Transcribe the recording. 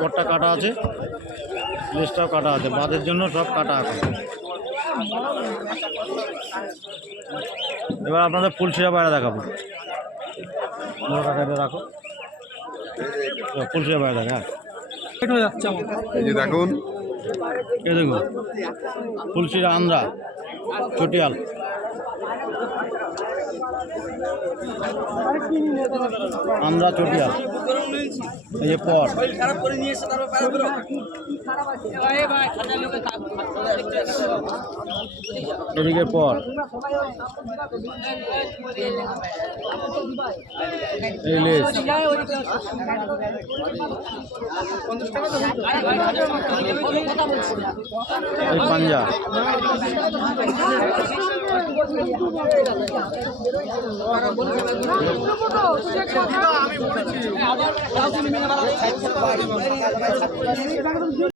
পটটা কাটা আছে, লেজটাও কাটা আছে, বাঁধের জন্য সব কাটা আছে। এবার আপনাদের ফুলশিরা পায়রা দেখাবো। রাখো, ফুলশিরা পায়রা দেখা। এই যে দেখুন, এ দেখুন ফুলশিরা আন্দ্রা চটিয়াল। আন্দ্রা চটিয়াল, এই যে পর এদিকে পর, এই লেজ, এই পাঞ্জা,